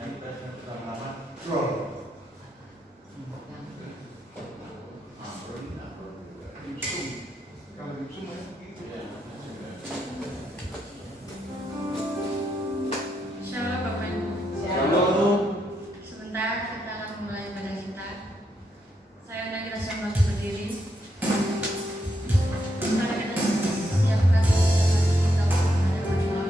Shalom Bapak Ibu. Shalom. Sebentar kita akan mulai ibadah kita. Saya undang kita semua untuk berdiri. Mari kita siapkan kita untuk ada berdoa.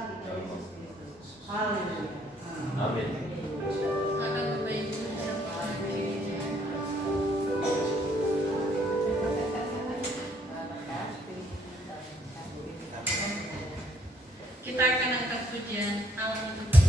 kita Yesus Kristus. Haleluya. Amin. Akan membaiki kita akan angkat pujian Allah untuk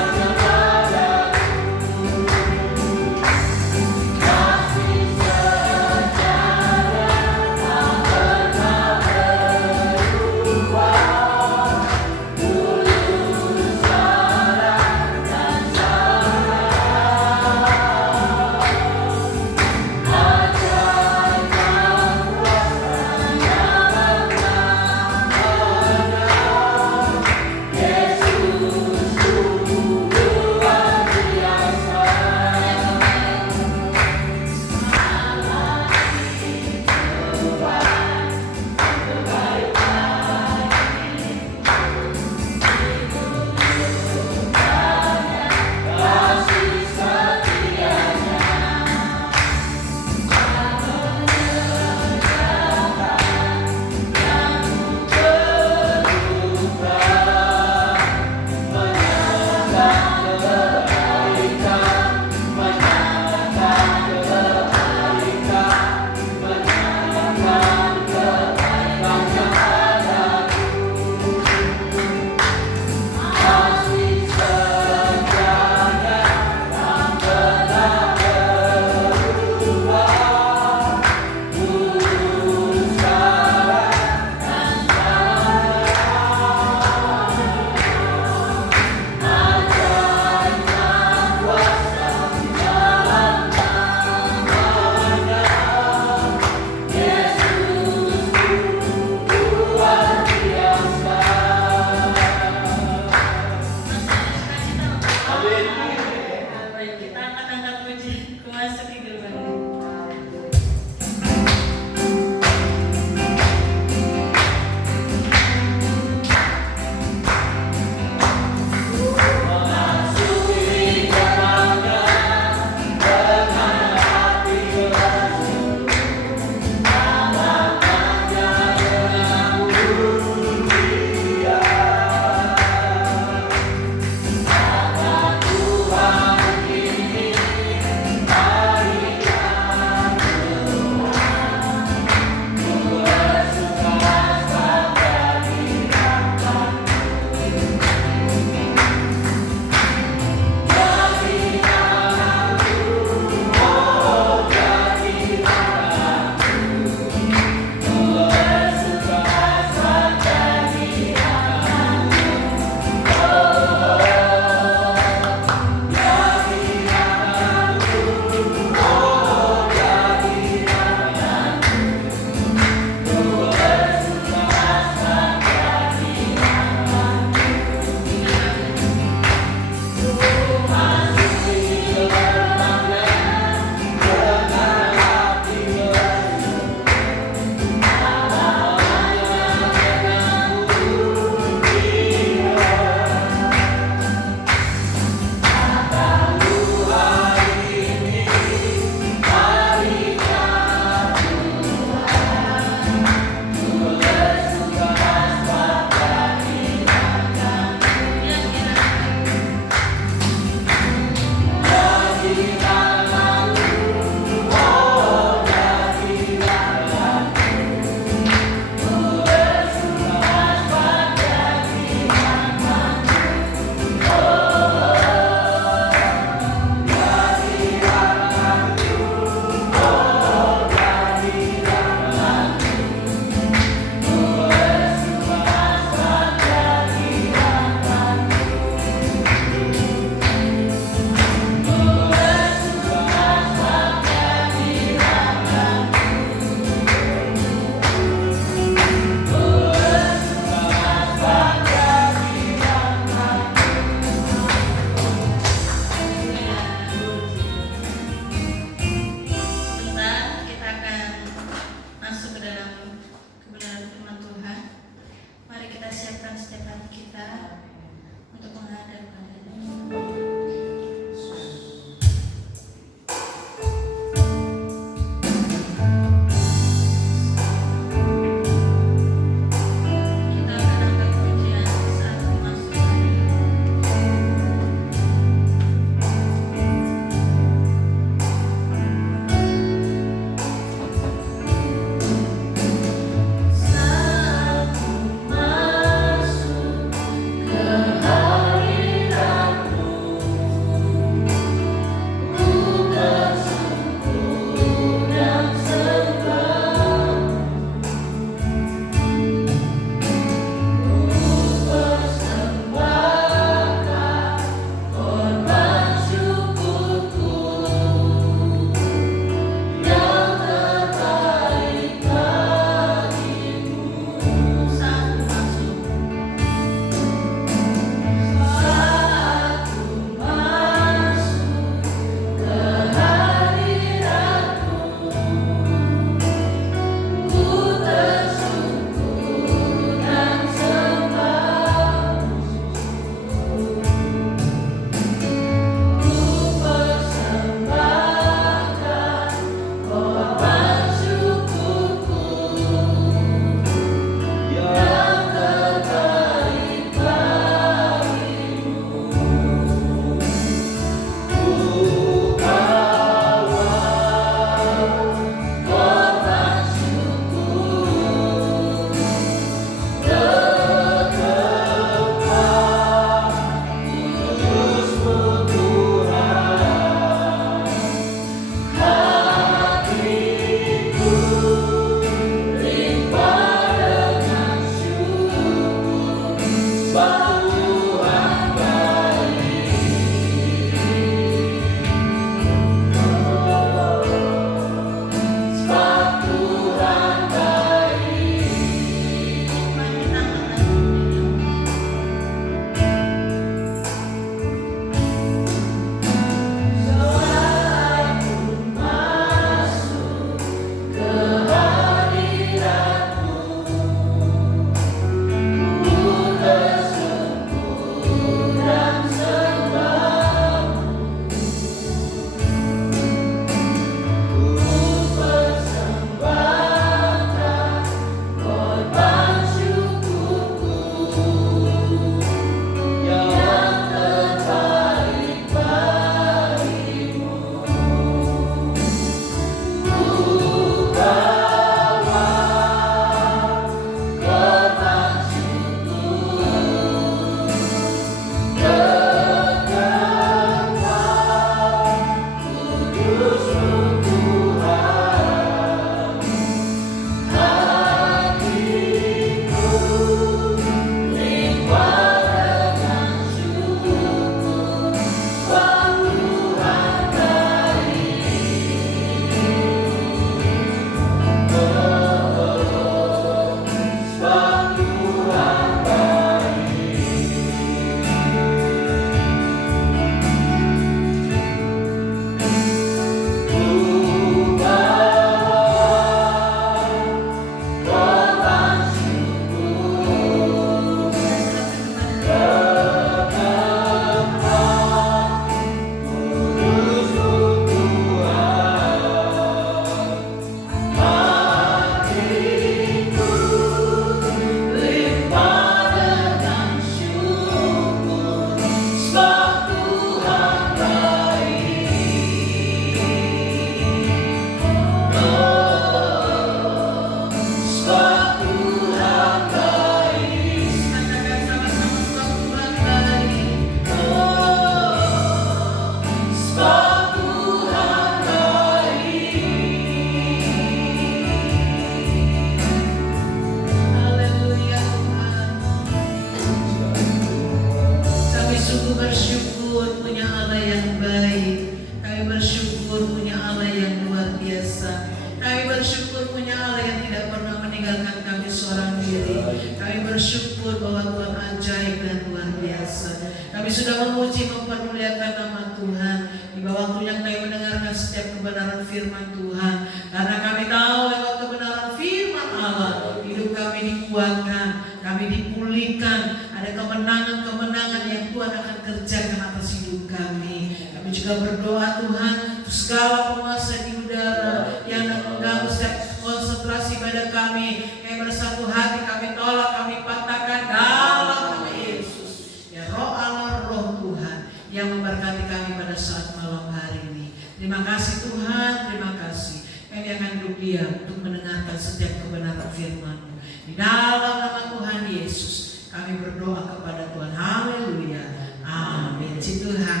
bersyukur punya Allah yang baik. Kami bersyukur punya Allah yang luar biasa. Kami bersyukur punya Allah yang tidak pernah meninggalkan kami seorang diri. Kami bersyukur bahwa Tuhan ajaib dan luar biasa. Kami sudah memuji mempermuliakan nama Tuhan. Di bawah waktunya kami mendengarkan setiap kebenaran firman Tuhan. Karena kami tahu lewat kebenaran firman Allah, hidup kami dikuatkan, kami dipulihkan. Ada kemenangan-kemenangan yang Tuhan akan kerjakan atas hidup kami. Kami juga berdoa Tuhan, segala penguasa di udara yang mengganggu setiap konsentrasi pada kami bersatu hati kami tolak, kami patahkan dalam nama Yesus. Ya Roh Allah, Roh Tuhan yang memberkati kami pada saat malam hari ini. Terima kasih Tuhan, terima kasih. Kami akan duduk diam untuk mendengarkan setiap kebenaran firman-Mu. Di dalam nama Tuhan Yesus, kami berdoa kepada Tuhan. Haleluya. Amin. Puji Tuhan.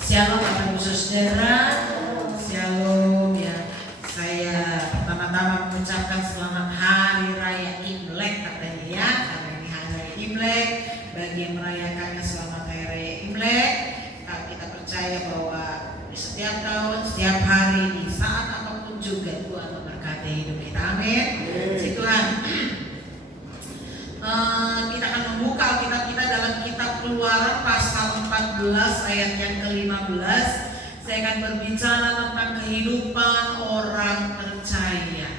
Shalom Bapak Ibu Saudara. Shalom ya. Saya pertama-tama mengucapkan selamat Hari Raya Imlek katanya ya. Karena ini Hari Raya Imlek. Bagi yang merayakannya selamat Hari Raya Imlek. Kita percaya bahwa di setiap tahun, setiap hari, di saat apapun juga Tuhan memberkati hidup kita. Amin. Puji Tuhan. Kita akan membuka Alkitab kita dalam kitab Keluaran pasal 14 ayat yang ke-15. Saya akan berbicara tentang kehidupan orang percaya.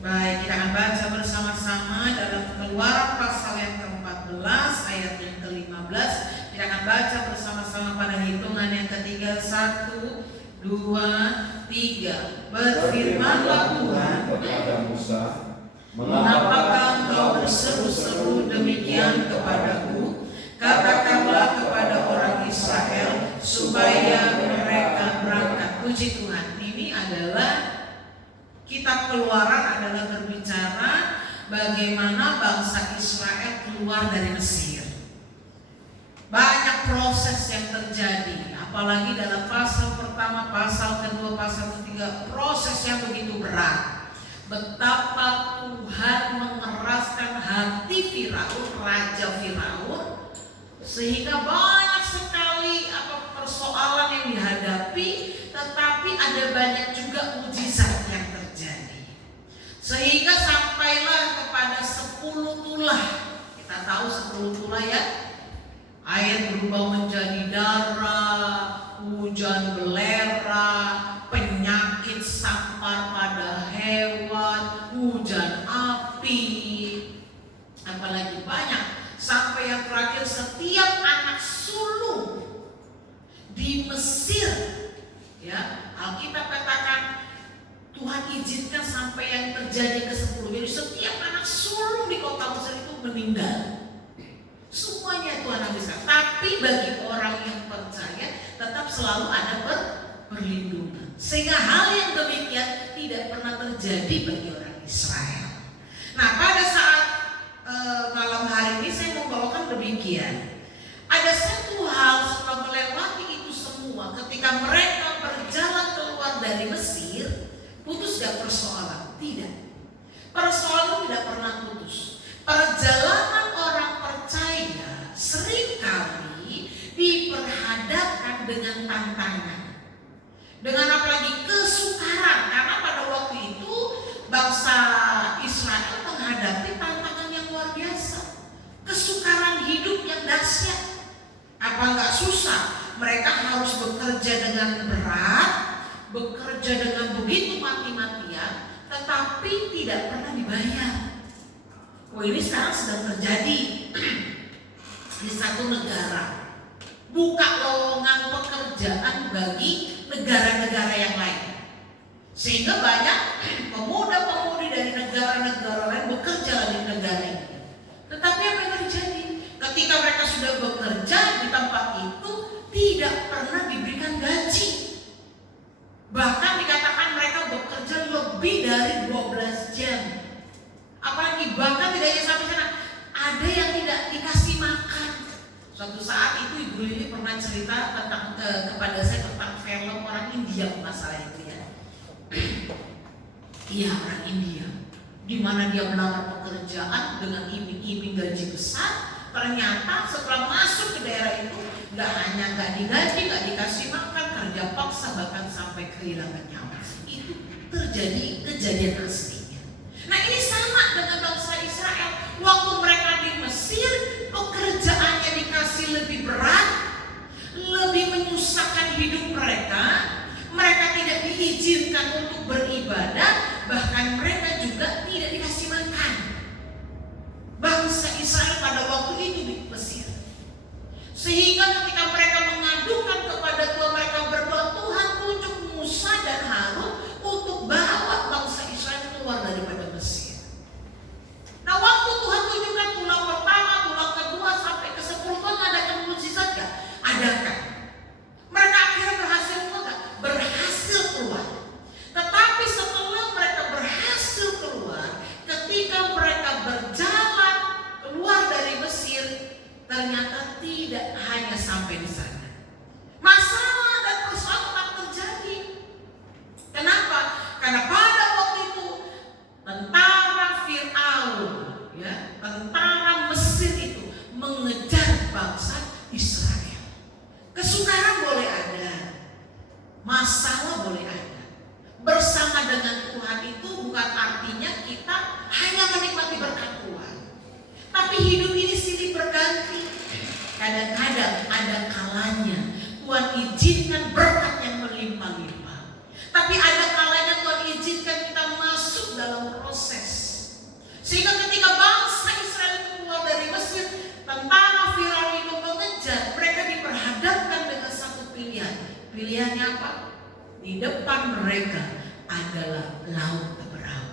Baik, kita akan baca bersama-sama dalam Keluaran pasal yang ke-14 ayat yang ke-15. Kita akan baca bersama-sama pada hitungan yang ketiga. 1, 2, 3. Berfirmanlah Tuhan kepada Musa, mengapakah engkau berseru-seru demikian kepadaku? Katakanlah kepada orang Israel supaya mereka berangkat. Puji Tuhan. Ini adalah kitab Keluaran adalah berbicara bagaimana bangsa Israel keluar dari Mesir. Banyak proses yang terjadi, apalagi dalam pasal pertama, pasal kedua, pasal ketiga, proses yang begitu berat. Betapa Tuhan mengeraskan hati Firaun, Raja Firaun, sehingga banyak sekali persoalan yang dihadapi, tetapi ada banyak juga mujizat yang terjadi. Sehingga sampailah kepada 10 tulah. Kita tahu 10 tulah ya. Air berubah menjadi darah, hujan belerang, penyakit sampar pada hewan, hujan api, apalagi banyak. Sampai yang terakhir, setiap anak sulung di Mesir, ya, Alkitab katakan Tuhan izinkan sampai yang terjadi ke-10. Jadi setiap anak sulung di kota Mesir itu meninggal. Semuanya Tuhan habiskan. Tapi bagi orang yang percaya tetap selalu ada perlindungan. Sehingga hal yang demikian tidak pernah terjadi bagi orang Israel. Nah, pada saat malam hari ini saya membawakan demikian. Ada satu hal setelah melewati itu semua, ketika mereka berjalan keluar dari Mesir, putus gak persoalan? Tidak. Persoalan tidak pernah putus. Perjalanan orang percaya seringkali diperhadapkan dengan tantangan, dengan apalagi kesukaran, karena pada waktu itu bangsa Israel menghadapi tantangan yang luar biasa, kesukaran hidup yang dahsyat. Apa enggak susah? Mereka harus bekerja dengan berat, bekerja dengan begitu mati-matian, tetapi tidak pernah dibayar. Ini sekarang sedang terjadi di satu negara. Buka lowongan pekerjaan bagi negara-negara yang lain, sehingga banyak pemuda-pemudi dari negara-negara lain bekerja di negara ini. Tetapi apa yang terjadi? Ketika mereka sudah bekerja di tempat itu, tidak pernah diberikan gaji. Bahkan dikatakan mereka bekerja lebih dari 12 jam. Apalagi bahkan tidak hanya sampai sana, ada yang tidak dikasih makan. Suatu saat itu Ibu Lili pernah cerita tentang kepada saya tentang film orang India, masalah itu ya. Iya, orang India, di mana dia melamar pekerjaan dengan iming-iming gaji besar. Ternyata setelah masuk ke daerah itu, Nggak hanya nggak digaji, nggak dikasih makan, kerja paksa, bahkan sampai kehilangan nyawa. Itu terjadi kejadian aslinya. Nah, ini sama dengan bangsa Israel. Waktu mereka di Mesir, pekerjaannya dikasih lebih berat, lebih menyusahkan hidup mereka. Mereka tidak diizinkan untuk beribadah, bahkan mereka juga tidak dikasih makan. Bangsa Israel pada waktu itu di Mesir. Sehingga ketika mereka mengadukan kepada Tuhan, mereka berdoa, Tuhan tunjuk Musa dan Harun untuk bawa bangsa Israel keluar daripada Mesir. Nah, waktu Tuhan tunjukkan tulang pertama, tulang kedua sampai ke-10, Tuhan adakan mukjizat gak? Adakah? Mereka akhirnya berhasil keluar? Berhasil keluar. Tetapi setelah mereka berhasil keluar, ketika mereka berjalan keluar dari Mesir, ternyata tidak hanya sampai di sana. Masalah dan persoalan tetap terjadi. Kenapa? Karena pada waktu itu tentara Fir'aun, ya, tentara Mesir itu mengejar bangsa Israel. Kesukaran boleh ada, masalah boleh ada. Bersama dengan Tuhan itu bukan artinya kita hanya menikmati berkat Tuhan. Tapi hidup ini silih berganti. Kadang-kadang ada kalanya Tuhan izinkan berkat yang melimpah-limpah. Tapi ada kalanya Tuhan izinkan kita masuk dalam proses. Sehingga ketika bangsa Israel itu keluar dari Mesir, tentara Firaun itu mengejar, mereka diperhadapkan dengan satu pilihan. Pilihannya apa? Di depan mereka adalah Laut Teberau.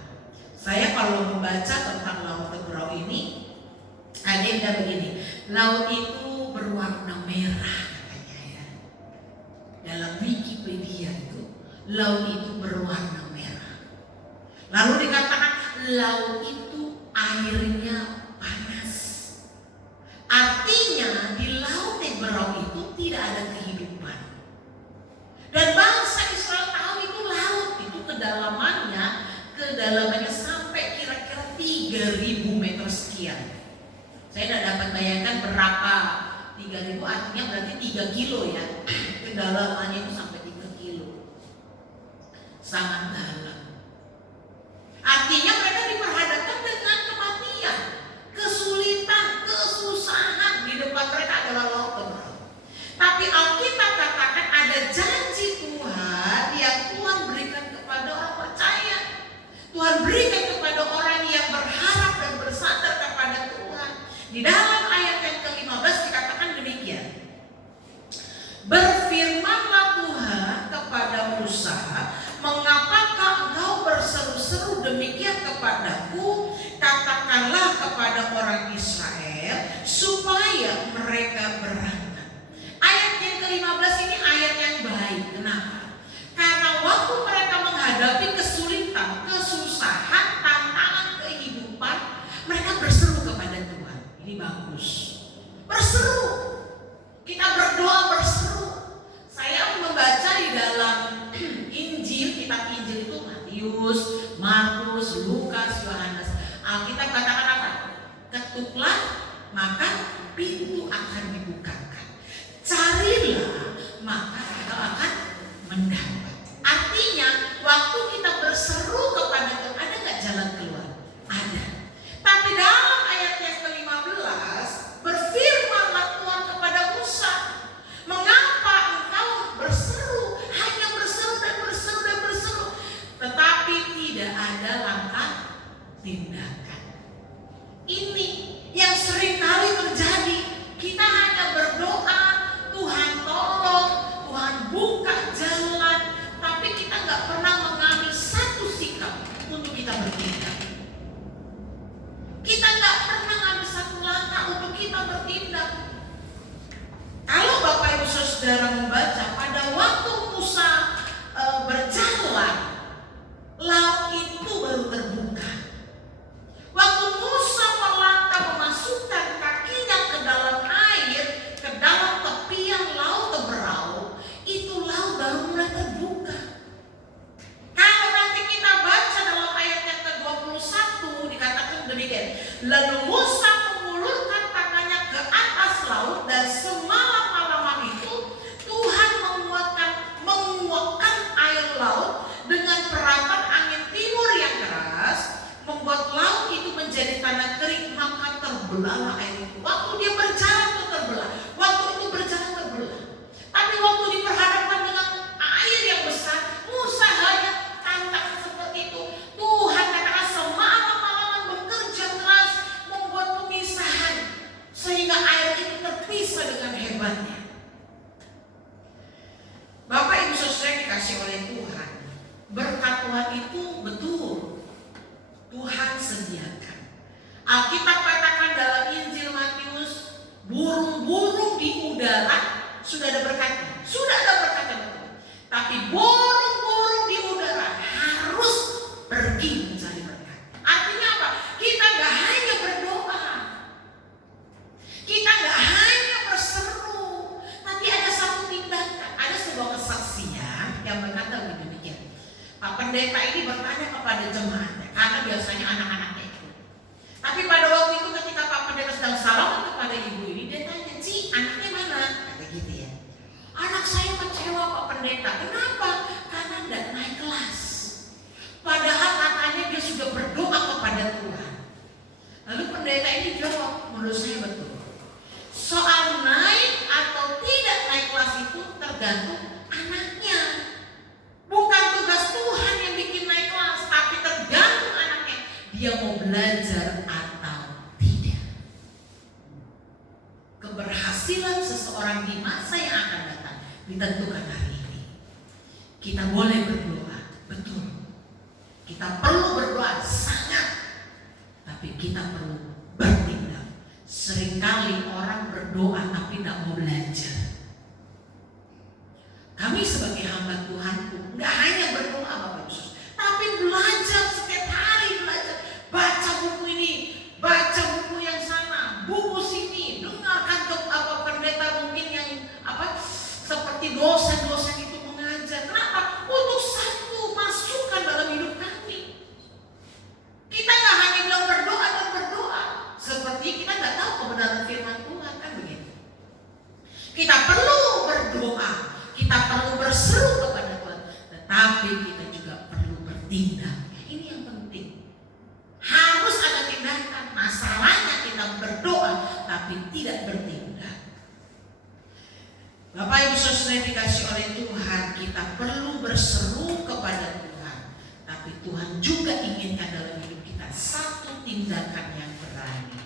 Saya kalau membaca tentang Laut Teberau ini, ada yang bilang begini, laut itu berwarna merah katanya ya. Dalam Wikipedia itu, laut itu berwarna merah. Lalu dikatakan laut itu airnya panas. Artinya di Laut Teberau itu tidak ada kehidupan. Dan bangsa Israel tahu itu laut itu kedalamannya sampai kira-kira 3.000 meter sekian. Saya tidak dapat bayangkan berapa 3.000, artinya berarti 3 kilo ya. Kedalamannya itu sampai 3 kilo. Sangat dalam. Artinya mereka diperhadapkan dengan kematian, kesulitan, kesusahan. Di depan mereka adalah Laut Teberau. Tapi Alkitab katakan ada janji Tuhan yang Tuhan berikan kepada orang percaya. Tuhan berikan kepada orang yang berharap dan bersandar kepada Tuhan. Di dalam ayat yang ke-15 dikatakan demikian. Berfirmanlah Tuhan kepada Musa, mengapakah engkau berseru-seru demikian kepadaku? Katakanlah kepada orang Israel supaya mereka berangkat. Ayat yang ke-15 ini ayat yang baik. Kenapa? Karena waktu mereka menghadapi kesulitan, kesusahan, tantangan kehidupan, mereka berseru kepada Tuhan. Ini bagus. Berseru. Kita berdoa berseru. Saya membaca di dalam Injil, kitab Injil itu Matius, Markus, Lukas, Yohanes. Alkitab katakan apa? Ketuklah maka pintu akan dibukakan. Carilah maka engkau akan mendapat. Artinya waktu kita berseru kepada Tuhan, ada nggak jalan keluar? Ada. Tapi dalam ayat yang ke-15 berfirmanlah Tuhan kepada Musa, mengapa engkau berseru, hanya berseru dan berseru dan berseru, tetapi tidak ada langkah tindakan. Ini yang sering kali terjadi. Kita hanya berdoa, Tuhan tolong, Tuhan buka jalan, tapi kita nggak pernah mengambil satu sikap untuk kita bertindak. Kita nggak pernah ngambil satu langkah untuk kita bertindak. Kalau Bapak Ibu Saudara membaca, pada waktu Musa berjalan, laut itu baru terbuka. Waktu Musa melangkah memasukkan kakinya ke dalam air, ke dalam tepian Laut Teberau, itu laut baru mulai terbuka. Kalau nanti kita baca dalam ayat yang ke-21 dikatakan demikian. Lalu Musa mengulurkan tangannya ke atas laut dan semalam-malaman sudah ada berkatnya, sudah ada berkatnya betul. Tapi burung-burung di udara harus pergi mencari berkat. Artinya apa? Kita nggak hanya berdoa, kita nggak hanya berseru, tapi ada satu tindakan. Ada sebuah kesaksian yang berkata begini, Pak Pendeta ini bertanya kepada jemaatnya, karena biasanya anak-anaknya itu. Tapi pada waktu itu ketika Pak Pendeta sedang salaman kepada ibu ini, dia tanya, "Ci, anaknya mana?" Kata gitu ya. "Anak saya kecewa Pak Pendeta." "Kenapa?" "Karena tidak naik kelas. Padahal katanya dia sudah berdoa kepada Tuhan." Lalu pendeta ini jawab, menurut saya betul. Soal naik atau tidak naik kelas itu tergantung anaknya. Bukan tugas Tuhan yang bikin naik kelas, tapi tergantung anaknya. Dia mau belajar atau tidak. Keberhasilan seseorang di masa yang akan datang ditentukan hari ini. Kita boleh berdoa, betul. Kita perlu berdoa sangat, tapi kita perlu bertindak. Seringkali orang berdoa tapi tidak mau belajar. Kami sebagai hamba Tuhan nggak hanya berdoa Bapak Yesus, tapi belajar setiap hari, belajar. Baca buku ini, baca buku yang sana, buku sini, dengarkan pendeta mungkin yang seperti dosen-dosen itu mengajar. Kenapa? Untuk satu masukan dalam hidup kami. Kita nggak hanya bilang berdoa dan berdoa, seperti kita nggak tahu kebenaran firman Tuhan, kan begitu. Kita perlu berdoa, kita perlu berseru kepada Tuhan, tetapi kita juga perlu bertindak. Ini yang penting. Harus ada tindakan. Masalahnya kita berdoa tapi tidak bertindak. Bapak Ibu Saudara yang dikasih oleh Tuhan, kita perlu berseru kepada Tuhan, tapi Tuhan juga inginkan dalam hidup kita satu tindakan yang berani.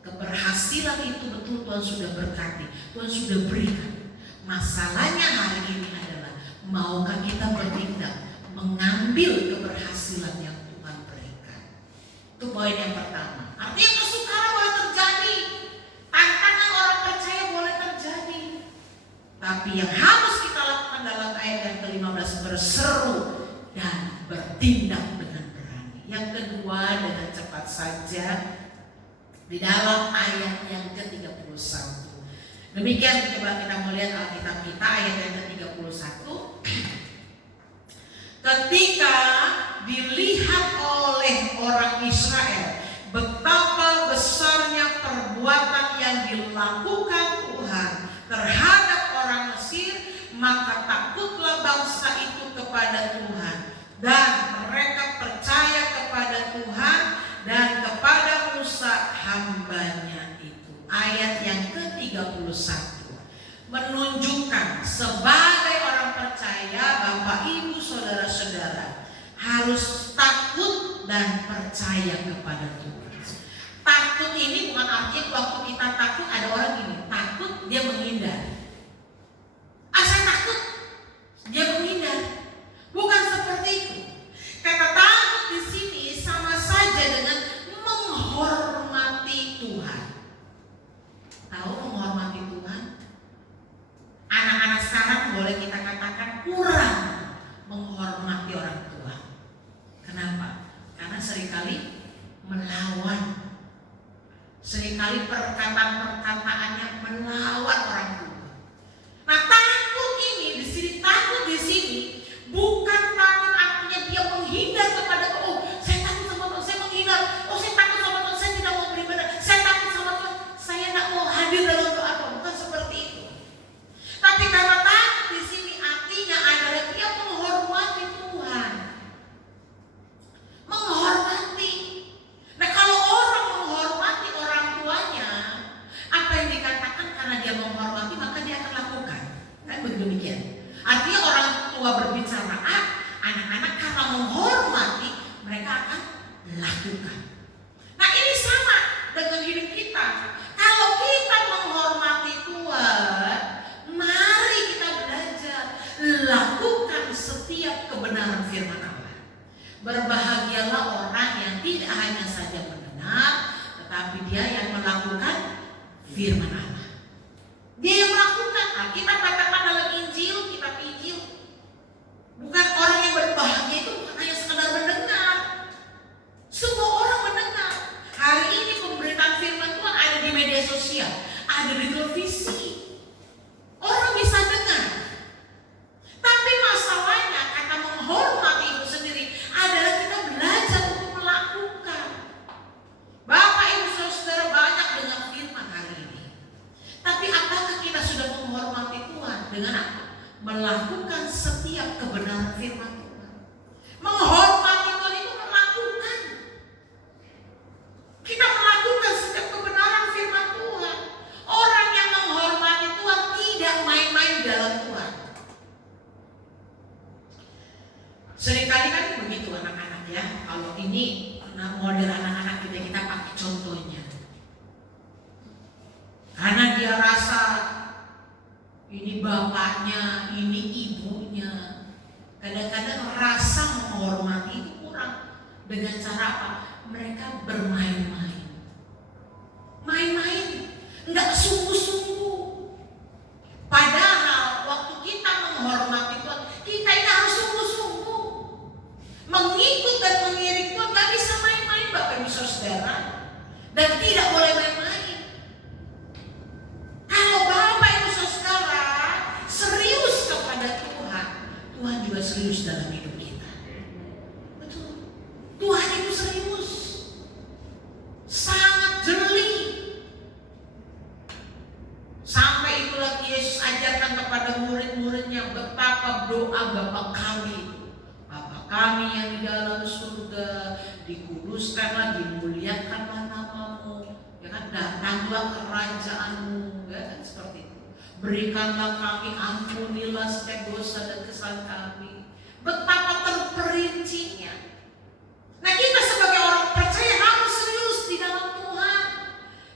Keberhasilan itu betul Tuhan sudah berkati, Tuhan sudah berikan. Masalahnya hari ini adalah maukah kita bertindak mengambil keberhasilan yang Tuhan berikan. Itu poin yang pertama. Artinya kesukaran boleh terjadi, tantangan orang percaya boleh terjadi, tapi yang harus kita lakukan dalam ayat yang ke-15, berseru dan bertindak dengan berani. Yang kedua, dengan cepat saja di dalam ayat yang ke-31. Demikian coba kita melihat Alkitab kita ayat yang ke-31. Ketika dilihat oleh orang Israel betapa besarnya perbuatan yang dilakukan Tuhan terhadap orang Mesir, maka takutlah bangsa itu kepada Tuhan dan mereka percaya kepada Tuhan dan kepada Musa hambanya itu. Ayat yang ke-31 menunjukkan sebagai orang percaya, Bapak Ibu Saudara-saudara harus takut dan percaya kepada Tuhan. Takut ini bukan artinya waktu kita takut ada orang gini, takut dia menghindar. Saya takut dia menghindar. Bukan seperti itu. Kata takut di sini sama saja dengan menghormati Tuhan. Tahu menghormati Tuhan? Anak-anak sekarang boleh kita katakan kurang menghormati orang tua. Kenapa? Karena seringkali melawan. Seringkali perkataan-perkataannya melawan orang tua. Nah, takut ini di sini, takut di sini bukan takut artinya dia menghindar kepada Tuhan. Oh, saya takut sama Tuhan, saya menghindar. Oh, saya takut sama Tuhan, saya tidak mau beribadah. Saya takut sama Tuhan, saya tidak mau hadir dalam doa. Bukan seperti itu. Tapi karena takut di sini artinya adalah dia menghormati Tuhan. Menghormati. Nah, kalau orang menghormati orang tuanya, apa yang dikatakan karena dia menghormati maka dia akan lakukan. Kan demikian. Artinya orang tua berbicara anak-anak karena menghormati mereka akan lakukan. Nah, ini sama dengan hidup kita. Kalau kita menghormati Tuhan, mari kita belajar lakukan setiap kebenaran firman Allah. Berbahagialah orang yang tidak hanya saja mendengar, tetapi dia yang melakukan firman Allah. Dia yang melakukan. Kita dengan apa? Melakukan setiap kebenaran firman Tuhan. Menghormati Tuhan itu melakukan. Kita melakukan setiap kebenaran firman Tuhan. Orang yang menghormati Tuhan tidak main-main dalam Tuhan. Seringkali kan begitu anak-anak ya. Kalau ini model anak-anak kita pakai contohnya. Karena dia rasa ini bapaknya, ini ibunya. Kadang-kadang rasa menghormati itu kurang. Dengan cara apa? Mereka bermain-main. Main-main, enggak sungguh-sungguh. Padahal waktu kita menghormati Tuhan, kita ini harus sungguh-sungguh. Mengikut dan mengiring Tuhan gak bisa main-main Bapak Ibu Saudara. Dan tidak boleh main-main. Kalau Bapak Ibu Saudara serius kepada Tuhan, Tuhan juga serius dalam hidup kita. Betul. Tuhan itu serius. Sangat jeli. Sampai itulah Yesus ajarkan kepada murid-muridnya betapa doa Bapa kami. Bapa kami yang di dalam surga, dikuduskanlah, dimuliakanlah namamu. Ya kan, datanglah kerajaanmu, ya kan, seperti itu. Berikanlah kami, ampunilah setiap dosa dan kesalahan kami. Betapa terperincinya. Nah, kita sebagai orang percaya harus serius di dalam Tuhan.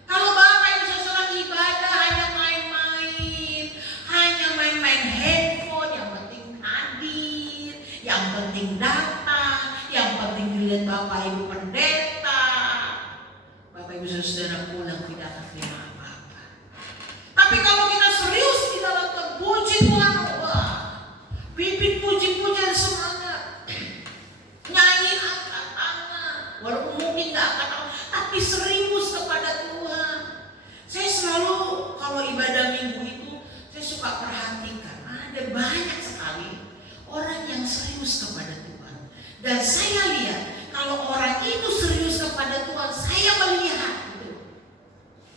Kalau Bapak Ibu Saudara ibadah hanya main-main, hanya main-main handphone, yang penting hadir, yang penting datang, yang penting dilihat Bapak Ibu pendeta, Bapak Ibu Saudara pulang tidak akan terima apa-apa. Tapi kalau kita serius di dalam Tuhan, puji Tuhan, wah, bibit puji-pujian semangat, nyanyi angkat tangan, walaupun mungkin gak angkat tangan, tapi serius kepada Tuhan. Saya selalu kalau ibadah minggu itu, saya suka perhatikan ada banyak sekali orang yang serius kepada Tuhan. Dan saya lihat kalau orang itu serius kepada Tuhan, saya melihat itu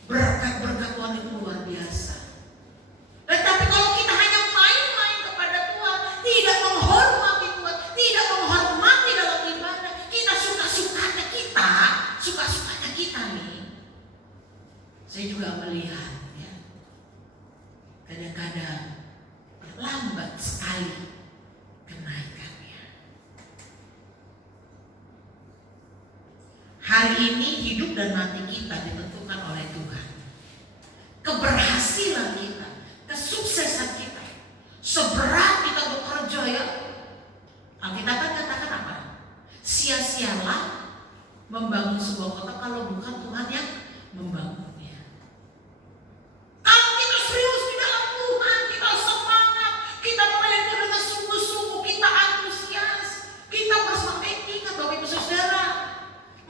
berkat-berkat Tuhan itu luar biasa. Tetapi kalau kita hanya main-main kepada Tuhan, tidak menghormati Tuhan, tidak menghormati dalam ibadah, kita suka-sukanya kita nih. Saya juga melihat ya, kadang-kadang lambat sekali kenaikannya. Hari ini hidup dan mati kita ditentukan oleh Tuhan. Keberhasilan kita, kesuksesan kita, seberat kita bekerja ya, Alkitab katakan apa? Sia-sialah membangun sebuah kota kalau bukan Tuhan yang membangunnya. Kalau kita serius di dalam Tuhan, kita semangat, kita melayani dengan sungguh-sungguh, kita antusias, kita bersemangat. Ingat Bapak Ibu Saudara,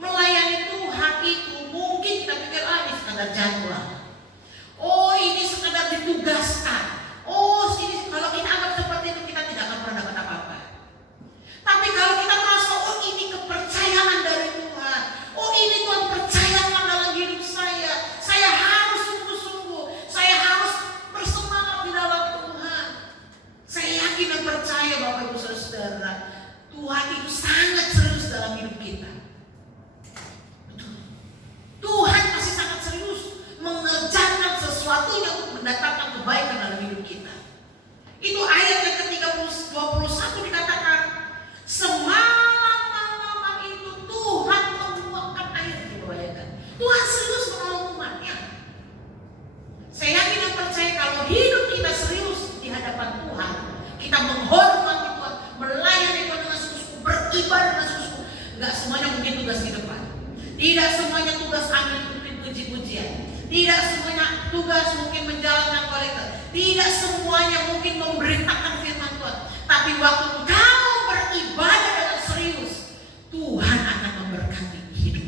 melayani Tuhan itu mungkin kita pikir ini sekadar jadwal. Oh, ini sekadar ditugaskan. Oh, ini kalau kita anggap seperti itu, kita tidak akan pernah dapat apa-apa. Tapi kalau kita merasa, oh ini kepercayaan dari Tuhan, oh ini Tuhan percayakan dalam hidup saya harus sungguh-sungguh, saya harus bersemangat di dalam Tuhan. Saya yakin dan percaya Bapak Ibu Saudara, Tuhan itu sangat serius dalam hidup kita. Betul. Tuhan pasti sangat serius mengerjakan sesuatu yang mendatangkan kebaikan dalam hidup kita. Itu ayat yang ke-21 dikatakan, semalam itu Tuhan menuangkan air. Dibayangkan, Tuhan serius menolong umatnya. Saya yakin dan percaya kalau hidup kita serius di hadapan Tuhan, kita menghormati Tuhan, melayani Tuhan dengan sungguh-sungguh, beribadah dengan sungguh-sungguh. Enggak semuanya mungkin tugas di depan, tidak semuanya tugas ambil puji-pujian, tidak semuanya tugas mungkin menjalankan kolektor, tidak semuanya mungkin memberitakan firman Tuhan. Tapi waktu kamu beribadah dengan serius, Tuhan akan memberkati hidup.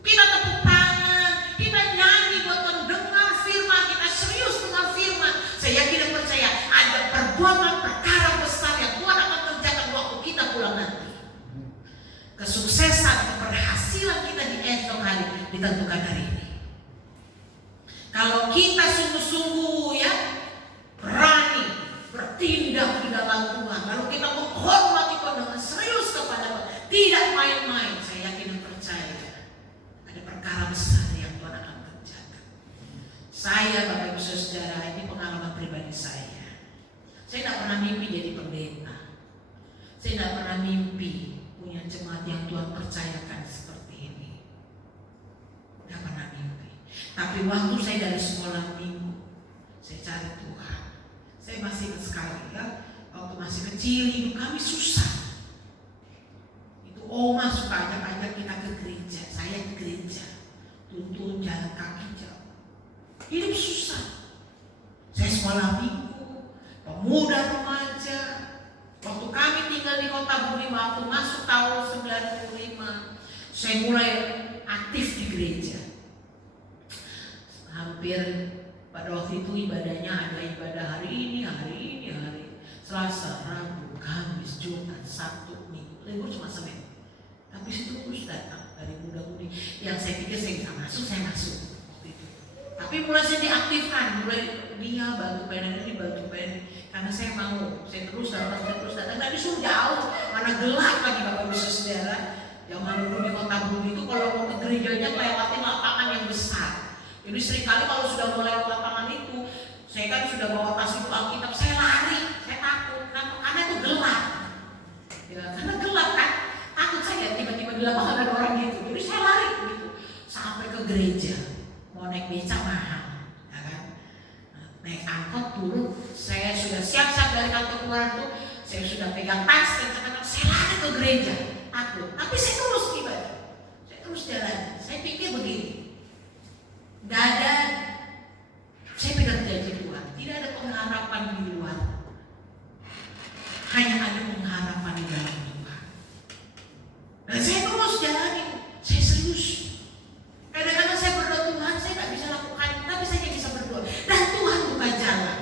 Kita tepuk tangan, kita nyanyi buat Tuhan, dengar firman, kita serius dengan firman. Saya yakin dan percaya ada perbuatan perkara besar yang Tuhan akan kerjakan waktu kita pulang nanti. Kesuksesan, keberhasilan kita di esok hari ditentukan hari ini. Kalau kita sungguh-sungguh ya tidak main-main. Saya yakin dan percaya ada perkara besar yang Tuhan akan kerjakan. Saya, Bapak Ibu Saudara, ini pengalaman pribadi saya. Saya tidak pernah mimpi jadi pendeta. Saya tidak pernah mimpi punya jemaat yang Tuhan percayakan seperti ini. Tidak pernah mimpi. Tapi waktu saya dari sekolah minggu, saya cari Tuhan. Saya masih ingat sekali ya, waktu masih kecil hidup kami susah. Itu oma suka ajak-ajak kita ke gereja. Saya ke gereja, tuntun jalan kaki jauh. Hidup susah. Saya sekolah minggu, pemuda remaja. Waktu kami tinggal di Kota Bumi, waktu masuk tahun 95, saya mulai aktif di gereja. Hampir pada waktu itu ibadahnya ada ibadah hari Selasa, Rabu, Kamis, Jumat, Sabtu, Minggu. Libur cuma Senin. Tapi situ terus datang dari muda-mudi. Yang saya pikir saya bisa masuk, saya masuk. Tapi mulai saya diaktifkan, mulai dia bantu PNN ini, bantu PNN. Karena saya mau, saya terus datang. Tapi sudah jauh, mana gelap lagi Bapak Ibu Saudara. Zaman dulu di Kota Bumi itu kalau mau ke gerejanya melewati lapangan yang besar. Jadi seringkali kalau sudah mulai lapangan itu, saya kan sudah bawa tas itu Alkitab, saya lari, saya takut. Kenapa? Karena itu gelap. Ya, karena gelap kan, takut saya tiba-tiba di lapangan ada orang gitu. Jadi saya lari gitu sampai ke gereja. Mau naik becak mahal, ya kan? Naik angkot turun, saya sudah siap-siap dari kantor keluar itu, saya sudah pegang tas, saya lari ke gereja, takut. Tapi saya terus ibadah, saya terus jalan. Saya pikir begini. Tidak ada, saya pegang janji Tuhan, tidak ada pengharapan di luar, hanya ada pengharapan di dalam Tuhan. Dan saya terus jalanin, saya serius. Kadang-kadang saya berdoa Tuhan, saya tidak bisa lakukan, tapi saya bisa berdoa dan Tuhan buka jalan.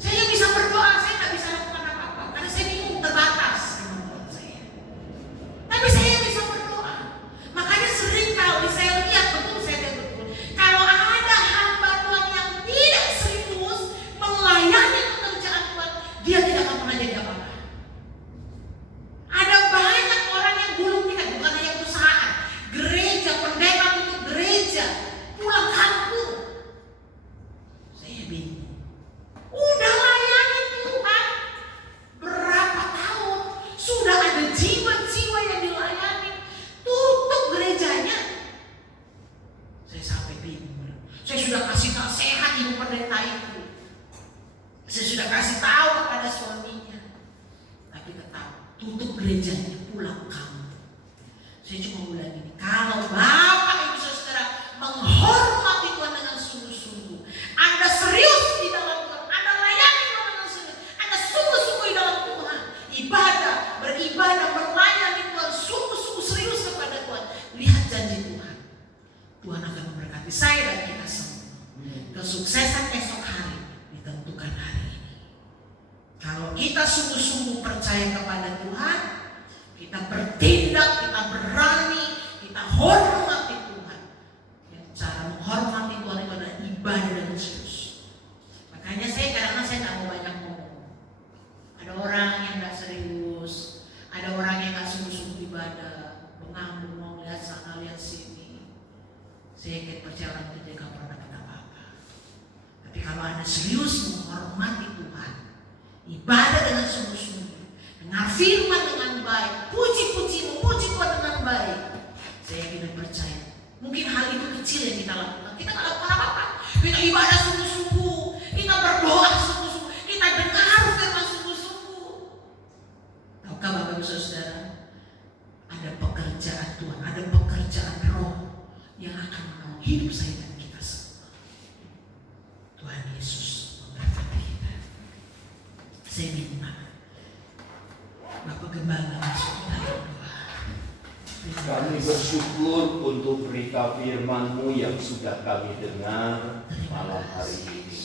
Saya bisa berdoa, saya tidak bisa lakukan apa-apa karena saya bingung, terbatas kemampuan saya. Tapi saya bisa berdoa. Makanya sering kali saya lihat betul, kalau ada hamba Tuhan yang tidak serius melayani pekerjaan Tuhan, dia tidak akan pernah jadi apa-apa. Ada banyak orang yang gulung tikar, bukan hanya perusahaan, gereja, pendeta untuk gereja, pulang kampung. Saya bingung. Udah layani Tuhan berapa tahun, sudah ada jiwa-jiwa yang dilayani, tutup gerejanya. Saya sampai bingung. Saya sudah kasih nasihat ibu pendeta itu. Saya sudah kasih tahu kepada suaminya, tapi tetap tutup gerejanya, pulang kampung. Saya cuma bilang gini, kalau Bapak Ibu Saudara menghormati Tuhan dengan sungguh-sungguh, Anda serius di dalam Tuhan, Anda layani Tuhan dengan serius, Anda sungguh-sungguh di dalam Tuhan, beribadah, melayani Tuhan, sungguh-sungguh serius kepada Tuhan, lihat janji Tuhan. Tuhan akan memberkati saya dan kita semua. Kesuksesan esok hari ditentukan hari ini. Kalau kita sungguh-sungguh percaya kepada Tuhan, kita bertindak, kita berani, kita hormati Tuhan. Ya, cara menghormati Tuhan itu adalah ibadah dengan serius. Makanya saya kadang-kadang saya tidak mau banyak ngomong. Ada orang yang tidak serius, ada orang yang tidak sungguh-sungguh ibadah, bengong lihat sana lihat sini. Saya yakin percaya orang itu tidak pernah kata apa-apa. Tapi kalau Anda serius menghormati Tuhan, ibadah dengan sungguh-sungguh, dengar firman dengan baik, puji-puji, memuji Tuhan dengan baik, saya yakin dan percaya. Mungkin hal itu kecil yang kita lakukan. Kita tidak lakukan apa-apa. Kita ibadah sungguh-sungguh, kita berdoa sungguh-sungguh, kita dengar firman sungguh-sungguh. Tahukah Bapak Ibu Saudara, ada pekerjaan Tuhan, ada pekerjaan Roh yang akan menolong hidup saya dan kita semua. Tuhan Yesus memberkati kita. Saya minta Bapak Gembala masuk dalam doa. Kami bersyukur untuk berita firman-Mu yang sudah kami dengar malam hari ini.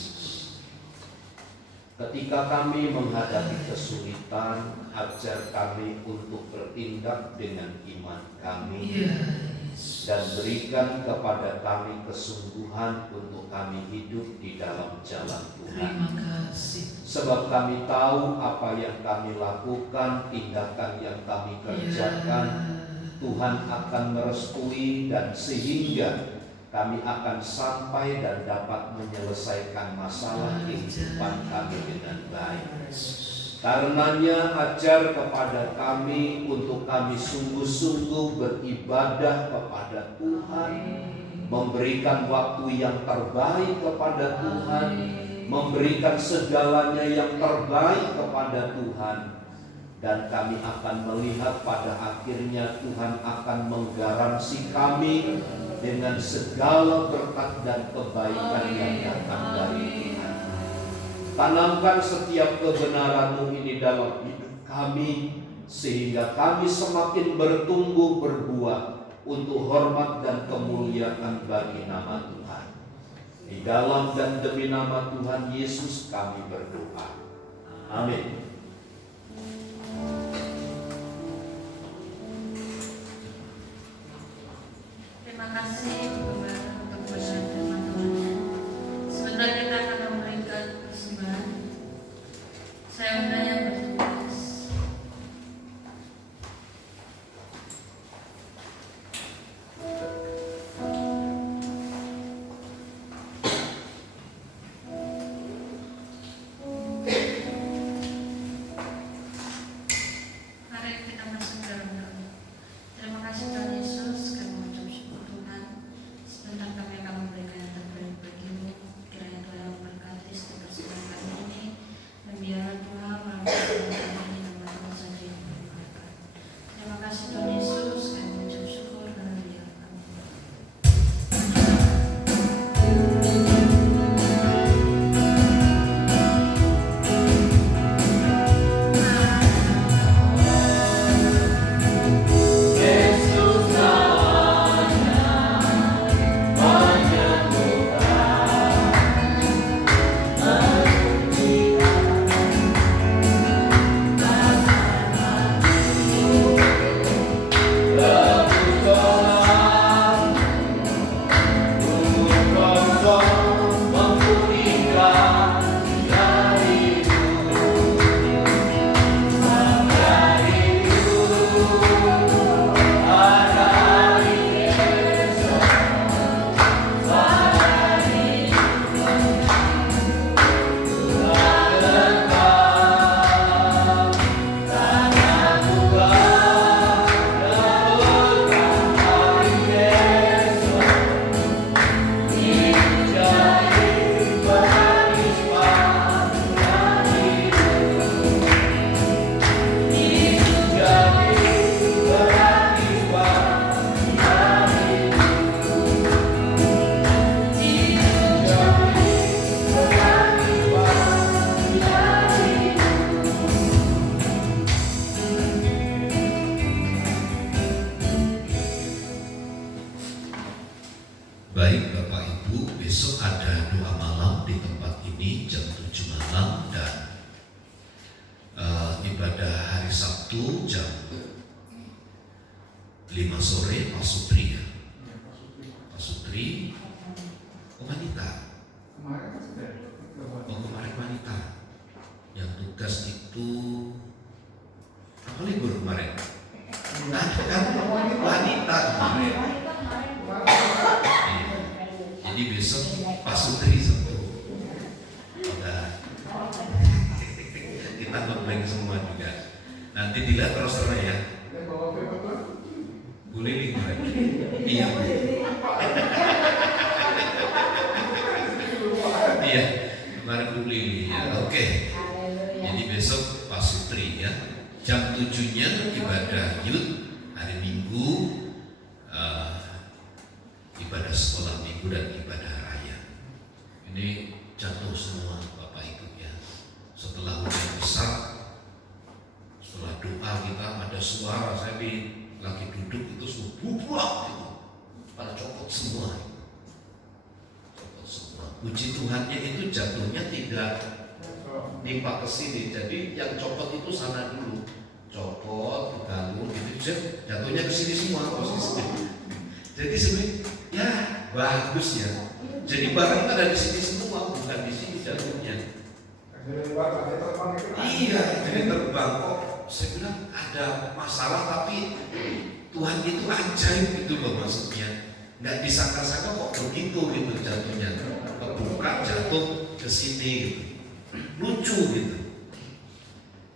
Ketika kami menghadapi kesulitan, ajar kami untuk bertindak dengan iman kami. dan berikan kepada kami kesungguhan untuk kami hidup di dalam jalan Tuhan. Terima kasih. Sebab kami tahu apa yang kami lakukan, tindakan yang kami kerjakan, Tuhan akan merestui dan sehingga kami akan sampai dan dapat menyelesaikan masalah kehidupan kami dengan baik. Karenanya ajar kepada kami untuk kami sungguh-sungguh beribadah kepada Tuhan, memberikan waktu yang terbaik kepada Tuhan, memberikan segalanya yang terbaik kepada Tuhan. Dan kami akan melihat pada akhirnya Tuhan akan menggaransi kami dengan segala berkat dan kebaikan yang datang dari Tuhan. Tanamkan setiap kebenaran-Mu ini dalam hidup kami, sehingga kami semakin bertumbuh berbuah untuk hormat dan kemuliaan bagi nama Tuhan. Di dalam dan demi nama Tuhan Yesus kami berdoa. Amin. Terima kasih Bapak untuk bacaan firman Tuhan. Sebentar kita akan memberikan persembahan. Saya undang yang bertugas. Mari kita masuk dalam doa. Terima kasih Tuhan Yesus, kami mengucap syukur Tuhan. Sebentar kami akan memberikan yang terbaik bagi-Mu. Kiranya Tuhan memberkati setiap persembahan kami ini, dan biarlah Tuhan merampas kami nama Tuhan saja yang berberkat. Terima kasih Tuhan Yesus, kami mengucap syukur dan biarlah kami. Baik Bapak Ibu, besok ada doa malam di tempat ini jam 7 malam dan ibadah hari Sabtu jam 5 sore Pak Sutri ya. Pak Sutri, wanita. Kemarin wanita. Yang tugas itu apa libur kemarin? Ada kan wanita kemarin. Jadi besok Pak Sutri satu. Kita komplain semua juga. Nanti dilihat terus ya. Bu Lili kemarin. Iya. Iya, kemarin Bu Lili ya. Oke. Jadi besok Pak Sutri ya. Jam 7-nya ibadah Yud hari Minggu. Ibadah sekolah minggu dan ibadah raya. Ini jatuh semua Bapak Ibu ya. Setelah hujan besar, setelah doa kita ada suara, saya lagi duduk itu subuh itu pada copot semua. Copot semua. Puji Tuhannya itu jatuhnya tidak nimpa ke sini. Jadi yang copot itu sana dulu. Copot, bergabung gitu. Jatuhnya ke sini semua posisinya. Jadi sebenarnya ya bagus ya. Jadi barang ada di sini semua, bukan di sini jatuhnya. Iya, jadi terbang kok. Saya bilang ada masalah, tapi Tuhan itu ajaib gitu loh maksudnya. Nggak disangka-sangka kok begitu gitu jatuhnya. Kebuka jatuh ke sini gitu. Lucu gitu.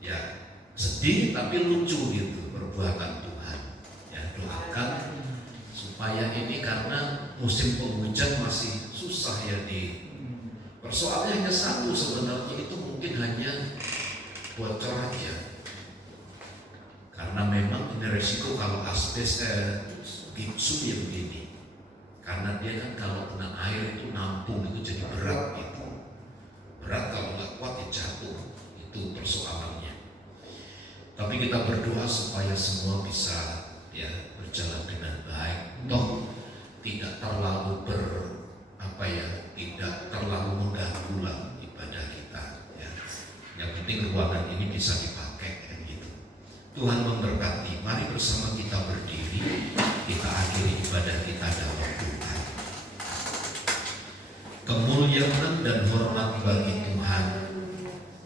Ya, sedih tapi lucu gitu perbuatan Tuhan. Ya, doakan supaya ini karena musim penghujan masih susah ya di persoalannya hanya satu sebenarnya, itu mungkin hanya bocor aja. Karena memang ini resiko kalau asbes gipsum ya begini. Karena dia kan kalau kena air itu nampung itu jadi berat gitu. Berat kalau nggak kuat ya jatuh. Itu persoalannya. Tapi kita berdoa supaya semua bisa ya berjalan dengan baik. Toh tidak terlalu tidak terlalu mengganggu lah ibadah kita. Ya. Yang penting ruangan ini bisa dipakai kan gitu. Tuhan memberkati. Mari bersama kita berdiri, kita akhiri ibadah kita dalam doa. Kemuliaan dan hormat bagi Tuhan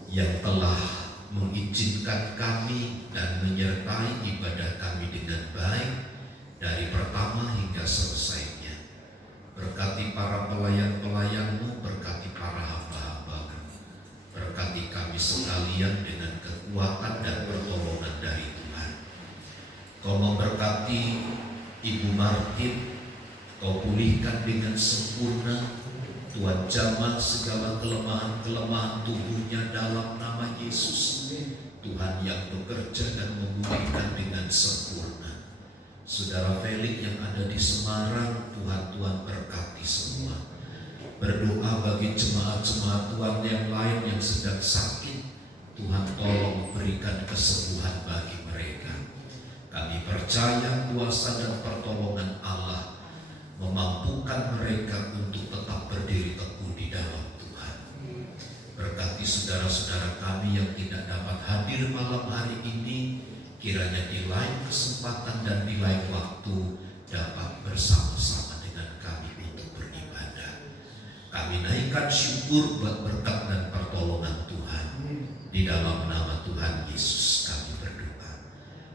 yang telah mengizinkan kami dan menyertai ibadah kami dengan baik dari pertama hingga selesainya. Berkati para pelayan-pelayan-Mu, berkati para hamba-hamba-Mu, berkati kami sekalian dengan kekuatan dan pertolongan dari Tuhan. Kau memberkati Ibu Martin, Kau pulihkan dengan sempurna. Tuhan jamah segala kelemahan-kelemahan tubuhnya dalam nama Yesus. Tuhan yang bekerja dan memulihkan dengan sempurna. Saudara Felix yang ada di Semarang, Tuhan berkati semua. Berdoa bagi jemaat-jemaat Tuhan yang lain yang sedang sakit, Tuhan tolong berikan kesembuhan bagi mereka. Kami percaya kuasa dan pertolongan Allah memampukan mereka untuk tetap berdiri teguh di dalam Tuhan. Berkati saudara-saudara kami yang tidak dapat hadir malam hari ini, kiranya di lain kesempatan dan di lain waktu dapat bersama-sama dengan kami untuk beribadah. Kami naikkan syukur buat berkat dan pertolongan Tuhan. Di dalam nama Tuhan Yesus kami berdoa.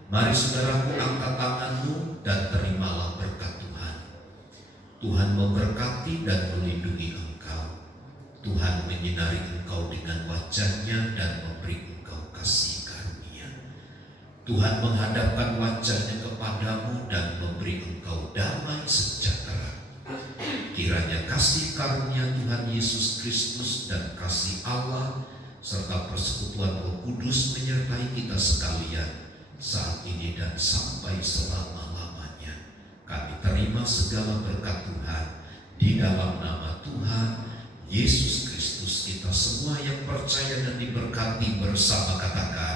Mari saudaraku, angkat tanganmu dan terimalah berkat Tuhan. Tuhan memberkati dan melindungi engkau. Tuhan menyinari engkau dengan wajah-Nya dan memberi engkau kasih karunia. Tuhan menghadapkan wajah-Nya kepadamu dan memberi engkau damai sejahtera. Kiranya kasih karunia Tuhan Yesus Kristus dan kasih Allah serta persekutuan Roh Kudus menyertai kita sekalian saat ini dan sampai selama-lamanya. Kami terima segala berkat Tuhan di dalam nama Tuhan Yesus Kristus. Kita semua yang percaya dan diberkati bersama katakan